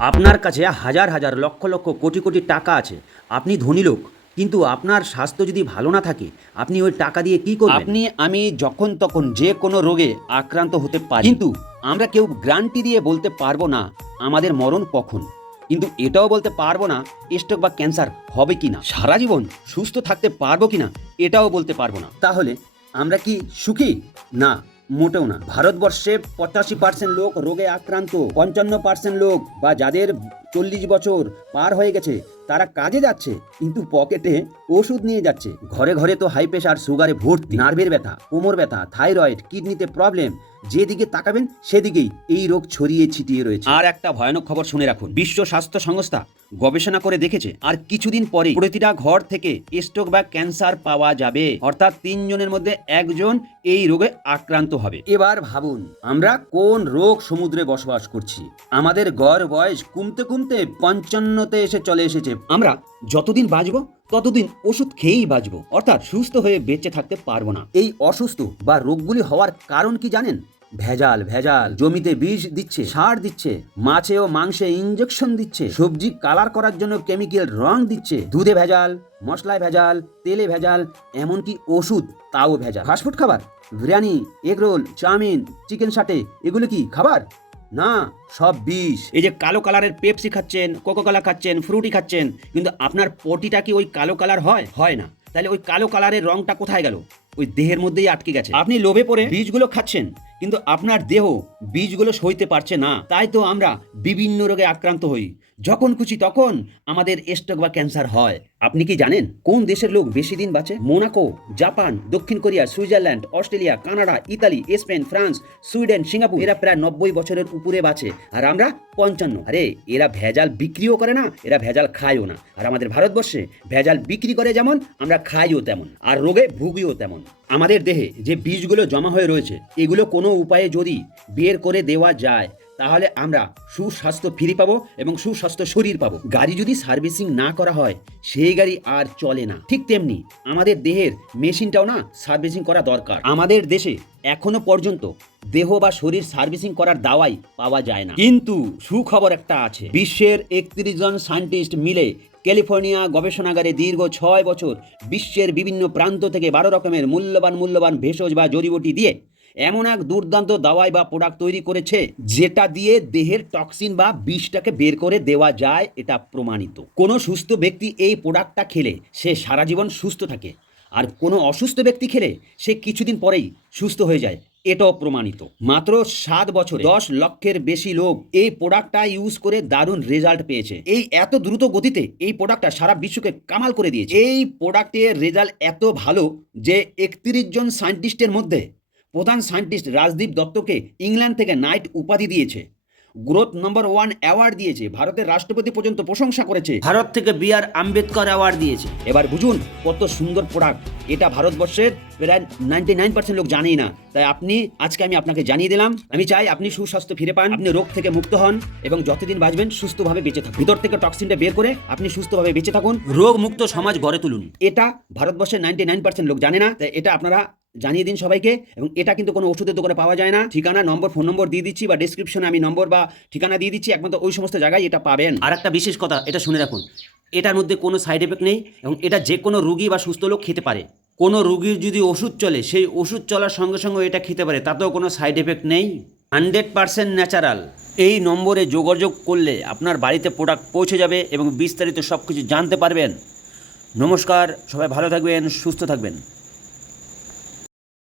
আপনার কাছে হাজার হাজার লক্ষ লক্ষ কোটি কোটি টাকা আছে। আপনি ধনী লোক কিন্তু আপনার স্বাস্থ্য যদি ভালো না থাকে আপনি ওই টাকা দিয়ে কি করবেন? আপনি আমি যখন তখন যে কোনো রোগে আক্রান্ত হতে পারি। কিন্তু আমরা কেউ গ্যারান্টি দিয়ে বলতে পারব না আমাদের মরণ কখন। কিন্তু এটাও বলতে পারব না স্ট্রোক বা ক্যান্সার হবে কিনা সারা জীবন সুস্থ থাকতে পারব কি না এটাও বলতে পারব না। তাহলে আমরা কি সুখী? না। মোটেও না। ভারতবর্ষে পঁচাশি পার্সেন্ট লোক রোগে আক্রান্ত, পঞ্চান্ন পার্সেন্ট লোক বা যাদের চল্লিশ বছর পার হয়ে গেছে, তারা কাজে যাচ্ছে, কিন্তু পকেটে ওষুধ নিয়ে যাচ্ছে। ঘরে ঘরে তো হাই প্রেশার সুগারে ভর্তি, নার্ভের ব্যথা, কোমর ব্যথা থাইরয়েড কিডনিতে প্রবলেম যেদিকে তাকাবেন সেদিকেই এই রোগ ছড়িয়ে ছিটিয়ে রয়েছে। আর একটা ভয়ানক খবর শুনে রাখুন। বিশ্ব স্বাস্থ্য সংস্থা গবেষণা করে দেখেছে আর কিছুদিন পরে প্রতিটা ঘর থেকে স্ট্রোক বা ক্যান্সার পাওয়া যাবে। অর্থাৎ তিনজনের মধ্যে একজন এই রোগে আক্রান্ত হবে। এবার ভাবুন আমরা কোন রোগ সমুদ্রে বসবাস করছি? আমাদের গড় বয়স কমতে কমতে পঞ্চান্নতে এসে চলে এসেছে। আমরা যতদিন বাঁচবো ততদিন ওষুধ খেয়েই বাঁচবো। অর্থাৎ সুস্থ হয়ে বেঁচে থাকতে পারব না। এই অসুস্থ বা রোগগুলি হওয়ার কারণ কি জানেন? ভেজাল ভেজাল। জমিতে বিষ দিচ্ছে, সার দিচ্ছে, মাছে ও মাংসে ইঞ্জেকশন দিচ্ছে। সবজি কালার করার জন্য কেমিক্যাল রং দিচ্ছে। দুধে ভেজাল, মশলায় ভেজাল, তেলে ভেজাল, এমনকি ওষুধ, তাও ভেজাল। ফাস্টফুড খাবার? Biryani egg roll chowmein chicken satay এগুলো কি খাবার? না, সব বিষ। এই যে কালো কালারের পেপসি খাচ্ছেন কোকো কোলা খাচ্ছেন ফ্রুটি খাচ্ছেন, কিন্তু আপনার পটিটা কি ওই কালো কালার হয়? হয় না। তাহলে ওই কালো কালারের রংটা কোথায় গেল? ওই দেহের মধ্যেই আটকে গেছে। আপনি লোভে পড়ে বীজগুলো খাচ্ছেন। কিন্তু আপনার দেহ বীজগুলো সইতে পারছে না। তাই তো আমরা বিভিন্ন রোগে আক্রান্ত হই। যখন খুশি তখন আমাদের স্ট্রোক বা ক্যান্সার হয়। আপনি কি জানেন কোন দেশের লোক বেশি দিন বাঁচে? মোনাকো, জাপান, দক্ষিণ Korea, Switzerland, Australia, Canada, Italy, Spain, France, Sweden, Singapore, এরা প্রায় নব্বই বছরের উপরে বাঁচে। আর আমরা পঞ্চান্ন। আরে, এরা ভেজাল বিক্রিও করে না, এরা ভেজাল খায়ও না। আর আমাদের ভারতবর্ষে ভেজাল বিক্রি করে যেমন, আমরা খাইও তেমন। আর রোগে ভুগিও তেমন। আমাদের দেহে যে বীজগুলো জমা হয়ে রয়েছে, এগুলো কোনো উপায়ে যদি বের করে দেওয়া যায়, তাহলে আমরা সুস্বাস্থ্য ফিরে পাবো এবং সুস্বাস্থ্য শরীর পাবো। গাড়ি যদি সার্ভিসিং না করা হয়, সেই গাড়ি আর চলে না। ঠিক তেমনি আমাদের দেহের মেশিনটাও না সার্ভিসিং করা দরকার। আমাদের দেশে এখনও পর্যন্ত দেহ বা শরীর সার্ভিসিং করার দাওয়াই পাওয়া যায় না। কিন্তু সুখবর একটা আছে। বিশ্বের একত্রিশ জন সায়েন্টিস্ট মিলে ক্যালিফোর্নিয়া গবেষণাগারে দীর্ঘ ছয় বছর বিশ্বের বিভিন্ন প্রান্ত থেকে বারো রকমের মূল্যবান মূল্যবান ভেষজ বা জড়িবটি দিয়ে এমন এক দুর্দান্ত দাওয়াই বা প্রোডাক্ট তৈরি করেছে, যেটা দিয়ে দেহের টক্সিন বা বিষটাকে বের করে দেওয়া যায়, এটা প্রমাণিত। কোনো সুস্থ ব্যক্তি এই প্রোডাক্টটা খেলে সে সারা জীবন সুস্থ থাকে। আর কোনো অসুস্থ ব্যক্তি খেলে সে কিছুদিন পরেই সুস্থ হয়ে যায়। এটাও প্রমাণিত। মাত্র সাত বছরে দশ লক্ষের বেশি লোক এই প্রোডাক্টটা ইউজ করে দারুণ রেজাল্ট পেয়েছে। এই এত দ্রুত গতিতে এই প্রোডাক্টটা সারা বিশ্বকে কামাল করে দিয়েছে। এই প্রোডাক্টের রেজাল্ট এত ভালো যে একত্রিশ জন সায়েন্টিস্টের মধ্যে প্রধান সায়েন্টিস্ট রাজদীপ দত্তকে ইংল্যান্ড থেকে নাইট উপাধি দিয়েছে। গ্রোথ নম্বর ওয়ান অ্যাওয়ার্ড দিয়েছে। ভারতের রাষ্ট্রপতি পর্যন্ত প্রশংসা করেছে। ভারত থেকে বি আর আম্বেদকর অ্যাওয়ার্ড দিয়েছে। এবার বুঝুন কত সুন্দর প্রোডাক্ট এটা ভারতবর্ষের প্রায় নাইনটি নাইন পার্সেন্ট লোক জানেই না। তাই আপনি আজকে আমি আপনাকে জানিয়ে দিলাম আমি চাই আপনি সুস্বাস্থ্য ফিরে পান আপনি রোগ থেকে মুক্ত হন এবং যতদিন বাঁচবেন সুস্থভাবে বেঁচে থাকুন। ভিতর থেকে টক্সিনটা বের করে আপনি সুস্থভাবে বেঁচে থাকুন। রোগ মুক্ত সমাজ গড়ে তুলুন। এটা ভারতবর্ষের নাইনটি নাইন পার্সেন্ট লোক জানে না তাই এটা আপনারা জানিয়ে দিন সবাইকে এবং এটা কিন্তু কোনো ওষুধের দোকানে পাওয়া যায় না। ঠিকানা, নম্বর, ফোন নম্বর দিয়ে দিচ্ছি বা ডিসক্রিপশনে আমি নম্বর বা ঠিকানা দিয়ে দিচ্ছি, একমাত্র ওই সমস্ত জায়গায় এটা পাবেন। আর একটা বিশেষ কথা, এটা শুনে রাখুন, এটার মধ্যে কোনো সাইড এফেক্ট নেই এবং এটা যে কোনো রুগী বা সুস্থ লোক খেতে পারে। কোনো রুগীর যদি ওষুধ চলে, সেই ওষুধ চলার সঙ্গে সঙ্গে এটা খেতে পারে, তাতেও কোনো সাইড এফেক্ট নেই। হান্ড্রেড পারসেন্ট ন্যাচারাল এই নম্বরে যোগাযোগ করলে আপনার বাড়িতে প্রোডাক্ট পৌঁছে যাবে এবং বিস্তারিত সব কিছু জানতে পারবেন। নমস্কার, সবাই ভালো থাকবেন, সুস্থ থাকবেন।